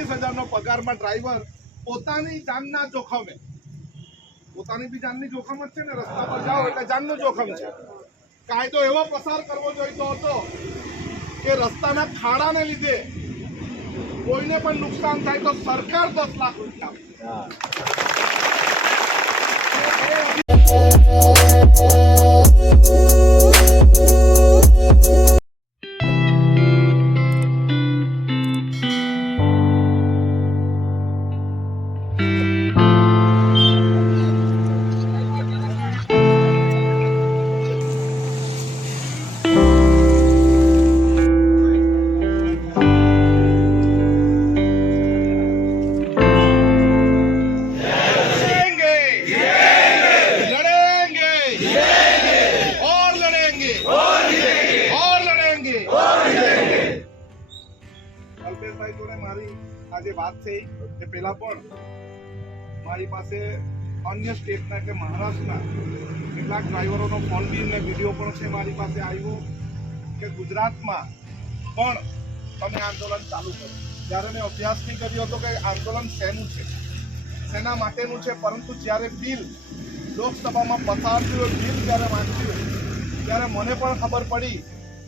વીસ હજારનો પગારમાં ડ્રાઈવર પોતાની જાનના જોખમે. પોતાની બી જાનની જોખમ જ છે ને રસ્તા પર જાઓ એટલે જાનનું જોખમ છે. કાયદો એવો પસાર કરવો જોઈતો હતો કે રસ્તાના ખાડાને લીધે કોઈને પણ નુકસાન થાય તો સરકાર દસ લાખ રૂપિયા વાત એ પહેલા પણ મારી પાસે અન્ય સ્ટેટના કે મહારાષ્ટ્રના કેટલાક ડ્રાઈવરોનો ફોન બી ને વીડિયો પણ છે મારી પાસે આવ્યો કે ગુજરાતમાં પણ તમે આંદોલન ચાલુ કર્યું જ્યારે મેં અભ્યાસ નહીં કર્યો હતો કે આંદોલન શેનું છે? શેના માટેનું છે? પરંતુ જ્યારે બિલ લોકસભામાં પસાર થયું બિલ જ્યારે વાંચ્યું ત્યારે મને પણ ખબર પડી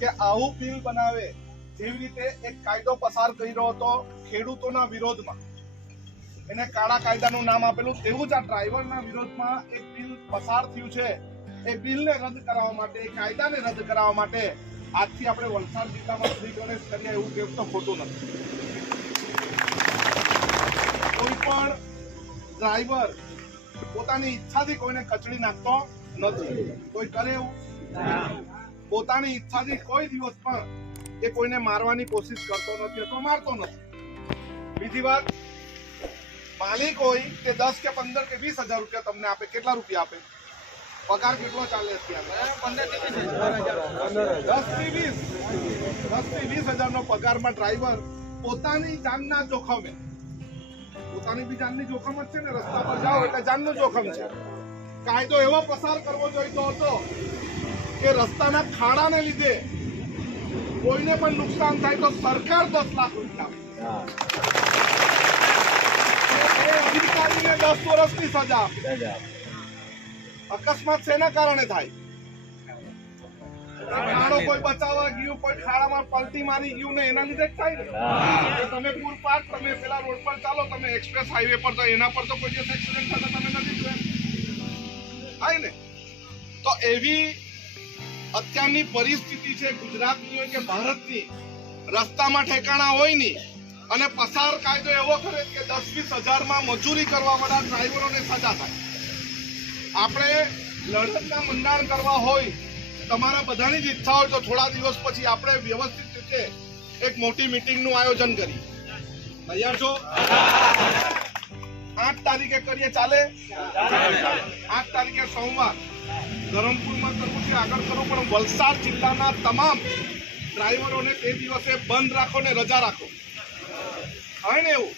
કે આવું બિલ બનાવે જેવી રીતે એક કાયદો પસાર કર્યો હતો ખેડૂતોના વિરોધમાં. એને કાળા કાયદાનું નામ આપેલું. તેવું જ આ ડ્રાઈવરના વિરોધમાં એક બિલ પસાર થયું છે. એ બિલને રદ કરાવવા માટે એ કાયદાને રદ કરાવવા માટે આજથી આપણે વલસાડ જિલ્લામાં શ્રી ગણેશ કરીએ એવું કેવું તો ખોટું નથી. કોઈ પણ ડ્રાઈવર પોતાની ઈચ્છાથી કોઈને કચડી નાખતો નથી. કોઈ કરે એવું? પોતાની ઈચ્છાથી કોઈ દિવસ પણ એ કોઈને મારવાની કોશિશ કરતો નથી અથવા મારતો નથી. બીજી વાત, માલિક હોય તે દસ કે પંદર કે વીસ હજાર રૂપિયા તમને આપે, કેટલા રૂપિયા આપે? પગાર કેટલો ચાલે છે દસથી વીસ. દસથી વીસ હજારનો પગારમાં ડ્રાઈવર પોતાની જાનના જોખમે. પોતાની બી જાનની જોખમ જ છે ને, રસ્તા પર જાઓ એટલે જાનનું જોખમ છે. કાયદો એવો પસાર કરવો જોઈતો હતો કે રસ્તાના ખાડાને લીધે કોઈને પણ નુકસાન થાય તો સરકાર દસ લાખ રૂપિયા અધિકારીને દસ વર્ષની સજા અકસ્માત શેના કારણે થાય? ખાડો કોઈ બચાવવા ગયું કોઈ ખાડામાં પલટી મારી ગયું ને એના લીધે જ થાય ને? તમે પૂરપાટ તમે પેલા રોડ પર ચાલો તમે એક્સપ્રેસ હાઈવે પર તો એના પર તો કોઈ દિવસ એક્સિડન્ટ થતા તમે નથી જોયા. થાય ને? તો એવી અત્યારની પરિસ્થિતિ છે ગુજરાતની કે ભારતની રસ્તામાં ઠેકાણા હોય નહીં. અને પસાર કાયદો એવો કરે કે દસ વીસ હજારમાં મજૂરી કરવા વાળા ડ્રાઈવરોને સજા થાય. આપણે લડતના મંડાણ કરવા હોય તમારા બધાની જ ઈચ્છા હોય તો થોડા દિવસ પછી આપણે વ્યવસ્થિત રીતે એક મોટી મીટિંગનું આયોજન કરીએ તૈયાર છો? આઠ તારીખે કરીએ ચાલે. આઠ તારીખે સોમવાર. ધરમપુરમાં કરવું છે આગળ કરવું પણ વલસાડ જિલ્લાના તમામ ડ્રાઈવરોને તે દિવસે બંધ રાખો ને રજા રાખો. હોય ને એવું?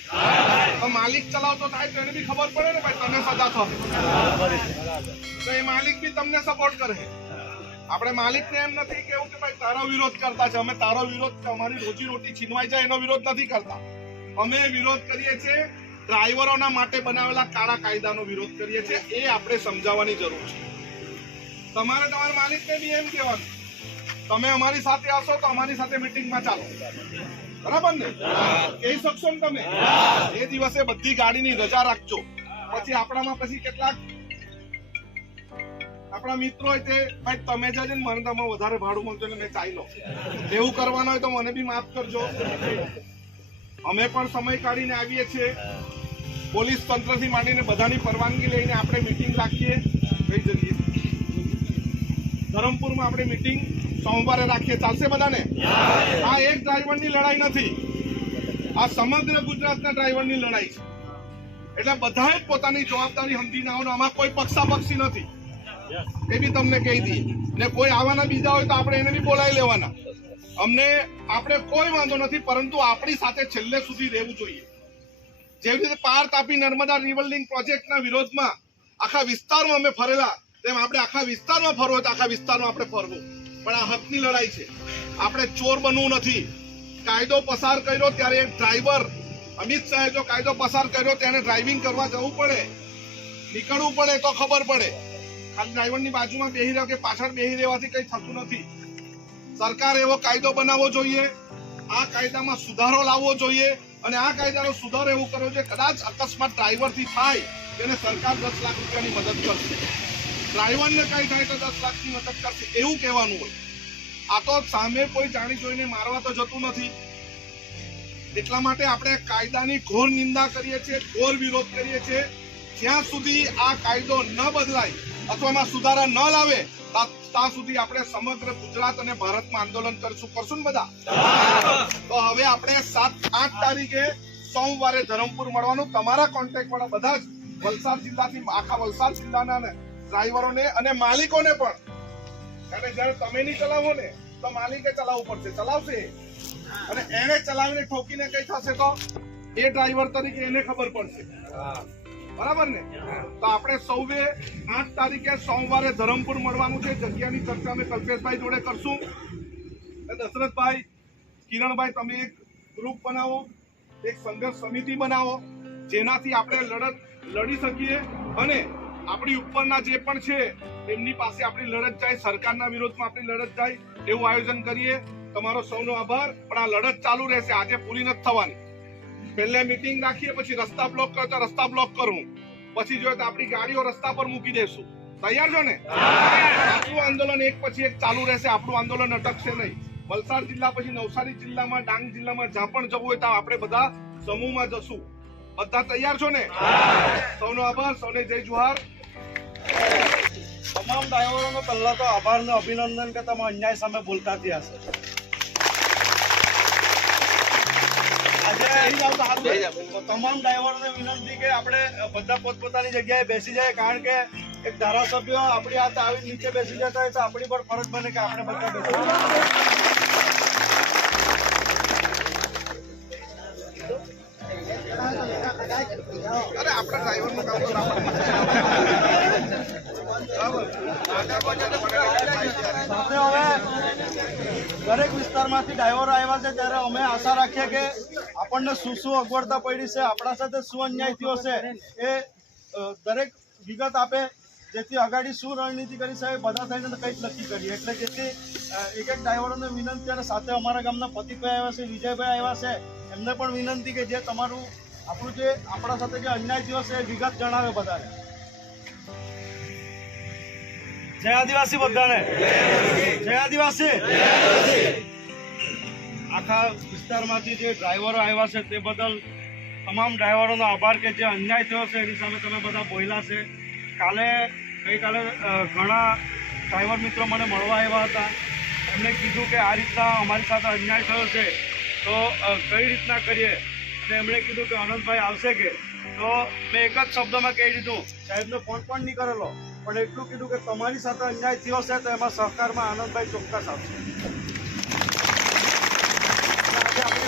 માલિક ચલાવતો થાય તો એને બી ખબર પડે ને ભાઈ, તને સજા થશે તો એ માલિક બી તમને સપોર્ટ કરે. આપણે માલિકને એમ નથી કેવું કે ભાઈ, તારો વિરોધ કરતા છે, અમે તારો વિરોધ અમારી રોજી રોટી છીનવાઈ જાય એનો વિરોધ નથી કરતા. અમે વિરોધ કરીએ છીએ, ડ્રાઈવરોના માટે બનાવેલા કાળા કાયદાનો વિરોધ કરીએ છીએ, એ આપણે સમજાવવાની જરૂર છે. તમારે તમારા માલિકને બી એમ કહેવાનું. તમે અમારી સાથે આવશો તો અમારી સાથે મીટિંગમાં ચાલો. બરાબર ને? કહી શકશો ને તમે? એ દિવસે બધી ગાડીની રજા રાખજો. પછી આપણામાં પછી કેટલાક આપણા મિત્રો હોય તે, ભાઈ, તમે જજો ને મને તમે વધારે ભાડું મળજો ને મેં ચાલ્યો એવું કરવાનું હોય તો મને બી માફ કરજો. અમે પણ સમય કાઢીને આવીએ છીએ. પોલીસ તંત્રથી માંડીને બધાની પરવાનગી લઈને આપણે મીટિંગ રાખીએ. કઈ જગ્યાએ ધરમપુરમાં આપણે મિટિંગ સોમવારે રાખીએ. ચાલશે બધાને? આ એક ડ્રાઈવરની લડાઈ નથી. આ સમગ્ર ગુજરાતના ડ્રાઈવરની લડાઈ છે. એટલે બધાએ પોતાની જવાબદારી સમજીને આવો ને આમાં કોઈ પક્ષાપક્ષી નથી. એ બી તમને કહી દી ને કોઈ આવવાના બીજા હોય તો આપણે એને બી બોલાવી લેવાના. અમને, આપણે કોઈ વાંધો નથી, પરંતુ આપણી સાથે છેલ્લે સુધી રહેવું જોઈએ. જેવી રીતે પાર તાપી નર્મદા રિવરલિંગ પ્રોજેક્ટના વિરોધમાં આખા વિસ્તારમાં અમે ફરેલા. તેમ આપણે આખા વિસ્તારમાં ફરવો તો આખા વિસ્તારમાં આપણે ફરવું. પણ આ હકની લડાઈ છે. આપણે ચોર બનવું નથી. કાયદો પસાર કર્યો ત્યારે ડ્રાઈવર અમિત શાહે જો કાયદો પસાર કર્યો તેને ડ્રાઇવિંગ કરવા જવું પડે. નીકળવું પડે તો ખબર પડે. ખાલી ડ્રાઈવરની બાજુમાં બેહી રહ્યો કે પાછળ બેહી રહેવાથી કંઈ થતું નથી. સરકાર એવો કાયદો બનાવવો જોઈએ. આ કાયદામાં સુધારો લાવવો જોઈએ અને આ કાયદાનો સુધારો એવું કરવો જોઈએ. કદાચ અકસ્માત ડ્રાઈવરથી થાય તેને સરકાર દસ લાખ રૂપિયાની મદદ કરશે. ડ્રાઈવરને કઈ થાય તો દસ લાખની મદદ કરશે, એવું કહેવાનું હોય. આ તો સામે કોઈ જાણી જોઈને મારવા તો જતું નથી. એટલા માટે આપણે કાયદાની ઘોર નિંદા કરીએ છીએ, ઘોર વિરોધ કરીએ છીએ. જ્યાં સુધી આ કાયદો ન બદલાય અથવા એમાં સુધારા ન લાવે ત્યાં સુધી આપણે સમગ્ર ગુજરાત અને ભારતમાં આંદોલન કરશું. કરશું ને બધા? તો હવે આપણે સાત, આઠ તારીખે સોમવારે ધરમપુર મળવાનું. તમારા કોન્ટેક્ટ વાળા બધા જ વલસાડ જિલ્લાથી આખા વલસાડ જિલ્લાના ને ડ્રાઈવરોને અને માલિકોને પણ. કે જ્યારે તમે નહીં ચલાવો ને, તો માલિકે ચલાવવું પડશે. ચલાવશે. અને એને ચલાવીને ઠોકીને કઈ થશે તો? એ ડ્રાઈવર તરીકે એને ખબર પડશે. બરાબર ને? તો આપણે સૌએ આઠ તારીખે સોમવારે ધરમપુર મળવાનું છે. જગ્યાની ચર્ચા અમે કલ્પેશભાઈ જોડે કરશું. દશરથભાઈ, કિરણભાઈ, તમે એક ગ્રુપ બનાવો, એક સંઘર્ષ સમિતિ બનાવો, જેનાથી આપણે લડત લડી શકીએ. અને આપણી ઉપરના જે પણ છે એમની પાસે આપણી લડત જાય સરકારના વિરોધમાં આપણી લડત જાય એવું આયોજન કરીએ. તમારો સૌનો આભાર પણ આ લડત ચાલુ રહેશે આજે પૂરી નથી થવાની. પહેલે મિટિંગ રાખીએ પછી રસ્તા બ્લોક કરો તો રસ્તા બ્લોક કરું. પછી જોઈએ તો આપણી ગાડીઓ રસ્તા પર મૂકી દેશું. તૈયાર છો ને? આપણું આંદોલન એક પછી એક ચાલુ રહેશે આપણું આંદોલન અટકશે નહીં. વલસાડ જિલ્લા પછી નવસારી જિલ્લામાં ડાંગ જિલ્લામાં જ્યાં પણ જવું હોય ત્યાં આપણે બધા સમૂહમાં જશું. બધા તૈયાર છો ને? સૌનો આભાર સૌને જય જુહાર. તમામ ડ્રાઈવરોનો પહેલા તો આભાર ને અભિનંદન કે તમે અન્યાય સામે બોલતા થયા તો તમામ ડ્રાઈવરોને વિનંતી કે આપણે બધા પોતપોતાની જગ્યાએ બેસી જાય, કારણ કે એક ધારાસભ્ય આપણી હાથ આવી નીચે બેસી જતા હોય તો આપણી પણ ફરજ બને કે આપણે બધા બેસી અરે સાથે હવે દરેક વિસ્તારમાંથી ડ્રાઈવર આવ્યા છે. ત્યારે અમે આશા રાખીએ કે આપણને શું શું અગવડતા પડી છે, આપણા સાથે શું અન્યાય થયો છે, એ દરેક વિગત આપે. જેથી અગાડી શું રણનીતિ કરી છે બધા થઈને કંઈક નક્કી કરીએ. એટલે જેથી એક એક ડ્રાઈવરોને વિનંતી અને સાથે અમારા ગામના પતિભાઈ આવ્યા છે, વિજયભાઈ આવ્યા છે, એમને પણ વિનંતી કે જે તમારું આપણું જે આપણા સાથે જે અન્યાય થયો છે, એ વિગત જણાવે બધાને. જય આદિવાસી બધાને. જય આદિવાસી. આખા વિસ્તારમાંથી જે ડ્રાઈવરો આવ્યા છે તે બદલ તમામ ડ્રાઈવરોનો આભાર કે જે અન્યાય થયો છે, એની સામે તમે બધા બોલ્યા છે. કાલે, ગઈકાલે ઘણા ડ્રાઈવર મિત્રો મને મળવા આવ્યા હતા. એમણે કીધું કે આ રીતના અમારી સાથે અન્યાય થયો છે. તો કઈ રીતના કરીએ? અને એમણે કીધું કે અનંતભાઈ આવશે કે? તો મેં એક જ શબ્દમાં કહી દીધું. સાહેબને ફોન પણ નહીં કરેલો. પણ એટલું કીધું કે તમારી સાથે અન્યાય થયો છે તો એમાં સહકારમાં આનંદભાઈ ચોક્કસ આવશે.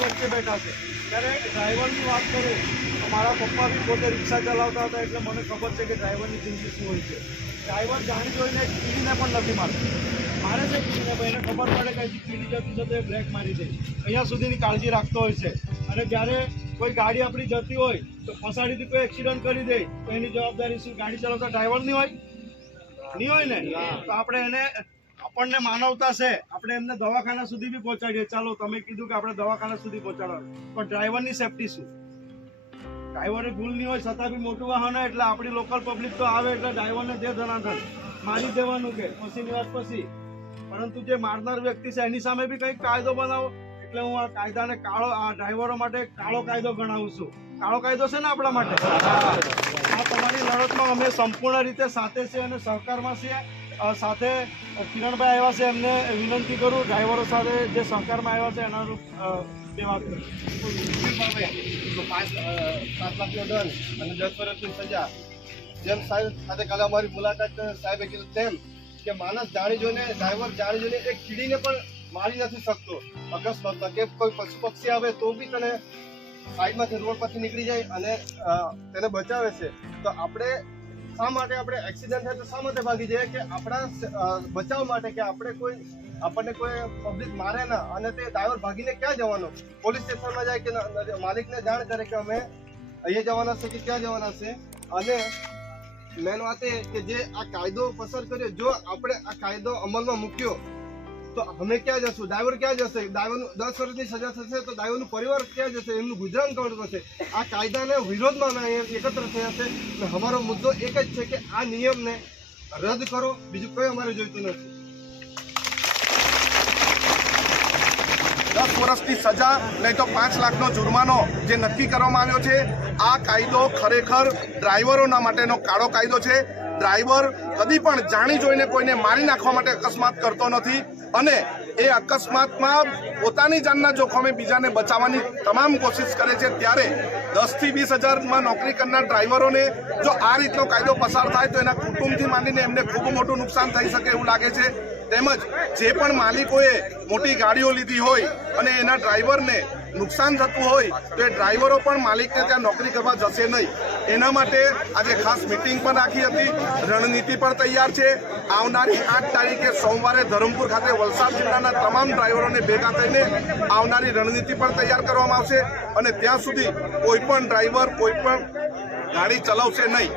વચ્ચે બેઠા છે. ત્યારે ડ્રાઈવરની વાત કરું તો મારા પપ્પા બી પોતે રિક્ષા ચલાવતા હતા એટલે મને ખબર છે કે ડ્રાઈવરની જિંદગી શું હોય છે. ડ્રાઈવર જાણી જોઈને કીડીને પણ નથી મારતો મારે છે કીડીને ભાઈને ખબર પડે કે હજી કીડી જતી છે તો એ બ્રેક મારી દે. અહીંયા સુધીની કાળજી રાખતો હોય છે. અને જ્યારે કોઈ ગાડી આપણી જતી હોય તો ફસાડીથી કોઈ એક્સિડન્ટ કરી દે તો એની જવાબદારી શું? ગાડી ચલાવતા ડ્રાઈવરની હોય? નહીં હોય ને. તો આપણે એને આપણને માનવતા છે. આપણે એમને દવાખાના સુધી બી પહોંચાડીએ. ચાલો, તમે કીધું કે આપણે દવાખાના સુધી પહોંચાડવા પણ ડ્રાઈવરની સેફટી શું? ડ્રાઈવરે ભૂલ નહીં હોય, છતાં બી મોટું વાહન એટલે આપણી લોકલ પબ્લિક તો આવે એટલે ડ્રાઈવરને દે ધનાધન. મારી દેવાનું કે પછીની વાત પછી. પરંતુ જે મારનાર વ્યક્તિ છે, એની સામે બી કંઈક કાયદો બનાવો. એટલે હું આ કાયદાને કાળો, આ ડ્રાઈવરો માટે કાળો કાયદો ગણાવું છું. કાળો કાયદો છે ને આપણા માટે? આ તમારી લડતમાં અમે સંપૂર્ણ રીતે સાથે છીએ અને સહકારમાં છીએ. સાથે કિરણભાઈ આવ્યા છે, એમને વિનંતી કરું, ડ્રાઈવરો સાથે જે સહકારમાં આવ્યા છે, એના બે વાત પાંચ સાત લાખનો દંડ અને દસ વર્ષની સજા જેમ સાહેબ સાથે કાલે મુલાકાત સાહેબે કીધું તેમ કે માણસ જાણી ડ્રાઈવર જાણી એક કીડીને પણ મારી નથી શકતો. અકસ્માતમાં કે કોઈ પશુ પક્ષી આવે તો બી તને સાઈડમાંથી રોડ પરથી નીકળી જાય અને તેને બચાવે છે. તો આપણે શા માટે આપણે એક્સિડન્ટ થાય તો શા માટે ભાગી જઈએ? કે આપણા બચાવ માટે કે આપણે કોઈ, આપણને કોઈ પબ્લિક મારે ના અને તે ડ્રાઈવર ભાગીને ક્યાં જવાનો? પોલીસ સ્ટેશનમાં જાય કે માલિકને જાણ કરે કે અમે અહીંયા જવાના છે કે ક્યાં જવાના છે? અને મેન વાત એ કે જે આ કાયદો પસાર કર્યો, જો આપણે આ કાયદો અમલમાં મૂક્યો તો અમે ક્યાં જશું? ડ્રાઈવર ક્યાં જશે? ડ્રાઈવરનું દસ વર્ષની સજા થશે તો ડ્રાઈવરનું પરિવાર ક્યાં જશે? એમનું ગુજરાન કોણ થશે આ કાયદાને વિરોધમાં એકત્ર થયા છે અને અમારો મુદ્દો એક જ છે કે આ નિયમને રદ કરો. બીજું કોઈ અમારે જોઈતું નથી. દસ વર્ષની સજા નહીં તો પાંચ લાખનો જુર્માનો જે નક્કી કરવામાં આવ્યો છે, આ કાયદો ખરેખર ડ્રાઈવરોના માટેનો કાળો કાયદો છે. ડ્રાઈવર કદી પણ જાણી જોઈને કોઈને મારી નાખવા માટે અકસ્માત કરતો નથી. અને એ અકસ્માતમાં પોતાની જાનના જોખમે બીજાને બચાવવાની તમામ કોશિશ કરે છે, ત્યારે દસથી વીસ હજારમાં નોકરી કરનાર ડ્રાઈવરોને જો આ રીતનો કાયદો પસાર થાય તો એના કુટુંબથી માંડીને એમને ખૂબ મોટું નુકસાન થઈ શકે એવું લાગે છે. તેમજ જે પણ માલિકોએ મોટી ગાડીઓ લીધી હોય અને એના ડ્રાઈવરને નુકસાન થતું હોય તો એ ડ્રાઈવરો પણ માલિકને ત્યાં નોકરી કરવા જશે નહીં. એના માટે આજે ખાસ મિટિંગ પણ રાખી હતી. રણનીતિ પણ તૈયાર છે. આવનારી આઠ તારીખે સોમવારે ધરમપુર ખાતે વલસાડ જિલ્લાના તમામ ડ્રાઈવરોને ભેગા થઈને આવનારી રણનીતિ પણ તૈયાર કરવામાં આવશે અને ત્યાં સુધી કોઈ પણ ડ્રાઈવર કોઈ પણ ગાડી ચલાવશે નહીં.